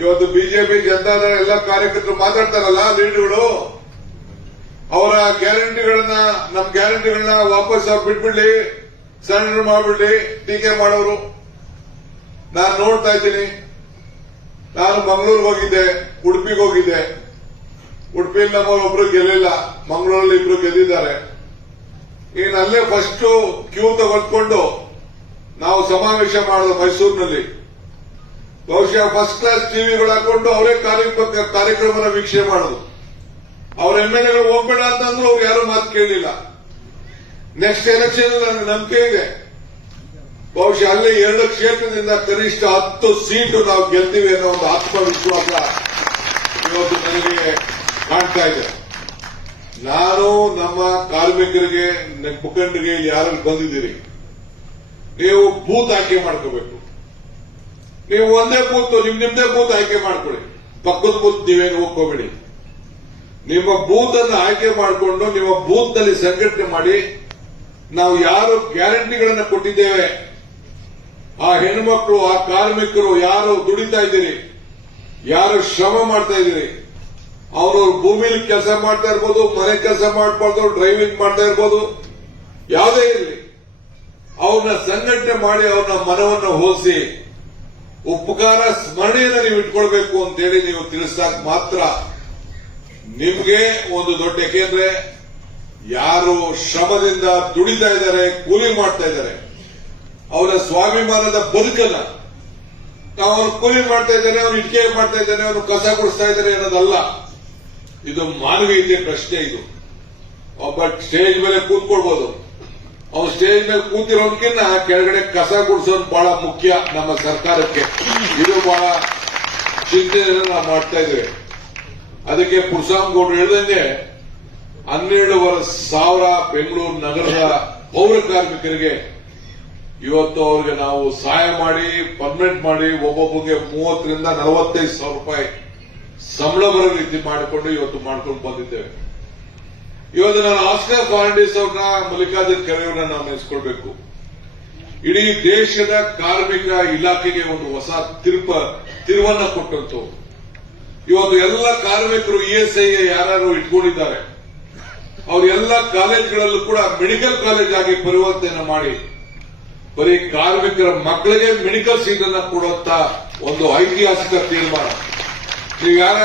ಇವತ್ತು ಬಿಜೆಪಿ ಜನತಾದಳ ಎಲ್ಲ ಕಾರ್ಯಕರ್ತರು ಮಾತಾಡ್ತಾರಲ್ಲ ಲೀಡರ್ಗಳು, ಅವರ ಗ್ಯಾರಂಟಿಗಳನ್ನ ನಮ್ ಗ್ಯಾರಂಟಿಗಳನ್ನ ವಾಪಸ್ ಅವ್ರು ಬಿಟ್ಬಿಡ್ಲಿ, ಸರೆಂಡರ್ ಮಾಡ್ಬಿಡ್ಲಿ, ಟೀಕೆ ಮಾಡೋರು ನಾನು ನೋಡ್ತಾ ಇದ್ದೀನಿ. ನಾನು ಮಂಗಳೂರಿಗೆ ಹೋಗಿದ್ದೆ, ಉಡುಪಿಗೆ ಹೋಗಿದ್ದೆ. ಉಡುಪಿಯಲ್ಲಿ ನಮ್ಮೊಬ್ರು ಗೆಲ್ಲಿಲ್ಲ, ಮಂಗಳೂರಲ್ಲಿ ಇಬ್ರು ಗೆದ್ದಿದ್ದಾರೆ. ಈಗ ಅಲ್ಲೇ ಫಸ್ಟ್ ಕ್ಯೂ ತಗೊಳ್ಕೊಂಡು ನಾವು ಸಮಾವೇಶ ಮಾಡೋದು ಮೈಸೂರಿನಲ್ಲಿ. ಬಹುಶಃ ಫಸ್ಟ್ ಕ್ಲಾಸ್ ಟಿವಿಗಳು ಹಾಕೊಂಡು ಅವರೇ ಕಾರ್ಯಕ್ರಮನ ವೀಕ್ಷಣೆ ಮಾಡೋದು. ಅವ್ರ ಎಂಎಲ್ಎಗಳು ಹೋಗ್ಬೇಡ ಅಂತಂದ್ರು ಅವ್ರು ಯಾರು ಮಾತು ಕೇಳಲಿಲ್ಲ. ನೆಕ್ಸ್ಟ್ ಎಲೆಕ್ಷನ್ ನನಗೆ ನಂಬಿಕೆ ಇದೆ, ಬಹುಶಃ ಅಲ್ಲೇ 2 ಕ್ಷೇತ್ರದಿಂದ ಕನಿಷ್ಠ 10 ಸೀಟು ನಾವು ಗೆಲ್ತೀವಿ ಅನ್ನೋ ಒಂದು ಆತ್ಮವಿಶ್ವಾಸ ಇವತ್ತು ನನಗೆ ಕಾಣ್ತಾ ಇದೆ. ನಾನು ನಮ್ಮ ಕಾರ್ಮಿಕರಿಗೆ, ಮುಖಂಡರಿಗೆ ಯಾರು ಬಂದಿದ್ದೀರಿ, ನೀವು ಬೂತ್ ಆಯ್ಕೆ ಮಾಡ್ಕೋಬೇಕು. ನೀವು ಒಂದೇ ಬೂತ್ ನಿಮ್ದೇ ಬೂತ್ ಆಯ್ಕೆ ಮಾಡ್ಕೊಳ್ಳಿ, ಪಕ್ಕದ ಬೂತ್ ನೀವೇನು ಹೋಗ್ಕೋಬೇಡಿ. ನಿಮ್ಮ ಬೂತ್ ಅನ್ನು ಆಯ್ಕೆ ಮಾಡಿಕೊಂಡು ನಿಮ್ಮ ಬೂತ್ ನಲ್ಲಿ ಸಂಘಟನೆ ಮಾಡಿ, ನಾವು ಯಾರು ಗ್ಯಾರಂಟಿಗಳನ್ನು ಕೊಟ್ಟಿದ್ದೇವೆ, ಆ ಹೆಣ್ಮಕ್ಳು, ಆ ಕಾರ್ಮಿಕರು ಯಾರು ದುಡಿತಾ ಇದ್ದೀರಿ, ಯಾರು ಶ್ರಮ ಮಾಡ್ತಾ ಇದ್ದೀರಿ, ಅವರು ಭೂಮಿಲಿ ಕೆಲಸ ಮಾಡ್ತಾ ಇರ್ಬೋದು, ಮನೆ ಕೆಲಸ ಮಾಡ್ಬಾರ್ದು, ಡ್ರೈವಿಂಗ್ ಮಾಡ್ತಾ ಇರ್ಬೋದು, ಯಾವುದೇ ಇರಲಿ, ಅವ್ರನ್ನ ಸಂಘಟನೆ ಮಾಡಿ ಅವ್ರನ್ನ ಮನವನ್ನು ಹೋಲಿಸಿ ಉಪಕಾರ ಸ್ಮರಣೆಯನ್ನು ನೀವು ಇಟ್ಕೊಳ್ಬೇಕು ಅಂತೇಳಿ ನೀವು ತಿಳಿಸಿದಾಗ ಮಾತ್ರ ನಿಮ್ಗೆ ಒಂದು ದೊಡ್ಡ, ಯಾಕೆಂದ್ರೆ ಯಾರು ಶ್ರಮದಿಂದ ದುಡಿತಾ ಇದ್ದಾರೆ, ಕೂಲಿ ಮಾಡ್ತಾ ಇದ್ದಾರೆ, ಅವರ ಸ್ವಾಭಿಮಾನದ ಬದುಕಲ್ಲ ನಾವು ಅವ್ರು ಕೂಲಿ ಮಾಡ್ತಾ ಇದ್ದಾನೆ, ಅವ್ನು ಇಟ್ಕೆ ಮಾಡ್ತಾ ಇದ್ದಾನೆ, ಅವನು ಕಸ ಗುಡಿಸ್ತಾ ಇದ್ದಾನೆ ಅನ್ನೋದಲ್ಲ. ಇದು ಮಾನವೀಯತೆ ಪ್ರಶ್ನೆ. ಇದು ಒಬ್ಬ ಸ್ಟೇಜ್ ಮೇಲೆ ಕೂತ್ಕೊಳ್ಬಹುದು, ಅವ್ನು ಸ್ಟೇಜ್ ಮೇಲೆ ಕೂತಿರೋದಕ್ಕಿಂತ ಕೆಳಗಡೆ ಕಸ ಗುಡಿಸೋದು ಬಹಳ ಮುಖ್ಯ ನಮ್ಮ ಸರ್ಕಾರಕ್ಕೆ. ಇದು ಬಹಳ ಚಿಂತನೆಯನ್ನು ನಾವು ಮಾಡ್ತಾ ಇದ್ದೇವೆ. ಅದಕ್ಕೆ ಪುರುಷಾಂಗೌಡರು ಹೇಳಿದಂಗೆ 12,500 ಬೆಂಗಳೂರು ನಗರದ ಪೌರ ಕಾರ್ಮಿಕರಿಗೆ ಇವತ್ತು ಅವ್ರಿಗೆ ನಾವು ಸಹಾಯ ಮಾಡಿ ಪರ್ಮನೆಂಟ್ ಮಾಡಿ ಒಬ್ಬೊಬ್ಬರಿಗೆ 30,000 ರಿಂದ 45,000 ರೂಪಾಯಿ ಸಂಬಳ ಬರೋ ರೀತಿ ಮಾಡಿಕೊಂಡು ಇವತ್ತು ಮಾಡ್ಕೊಂಡು ಬಂದಿದ್ದೇವೆ. ಇವತ್ತು ನಾನು ಆಸ್ಕರ್ ಫರ್ನಾಂಡಿಸ್ ಅವ್ರನ್ನ, ಮಲ್ಲಿಕಾರ್ಜುನ್ ಖರ್ಗೆ ಅವ್ರನ್ನ ನಾವು ನೆನೆಸ್ಕೊಳ್ಬೇಕು. ಇಡೀ ದೇಶದ ಕಾರ್ಮಿಕ ಇಲಾಖೆಗೆ ಒಂದು ಹೊಸ ತಿರುವನ್ನ ಕೊಟ್ಟಂತು. ಇವತ್ತು ಎಲ್ಲ ಕಾರ್ಮಿಕರು ಇಎಸ್ಐ ಯಾರು ಇಟ್ಕೊಂಡಿದ್ದಾರೆ, ಅವ್ರ ಎಲ್ಲ ಕಾಲೇಜ್ಗಳಲ್ಲೂ ಕೂಡ ಮೆಡಿಕಲ್ ಕಾಲೇಜ್ ಆಗಿ ಪರಿವರ್ತನೆ ಮಾಡಿ ಬರೀ ಕಾರ್ಮಿಕರ ಮಕ್ಕಳಿಗೆ ಮೆಡಿಕಲ್ ಸೀಟ್ ಅನ್ನ ಕೊಡುವಂತ ಒಂದು ಐತಿಹಾಸಿಕ ತೀರ್ಮಾನ. ನೀವು ಯಾರ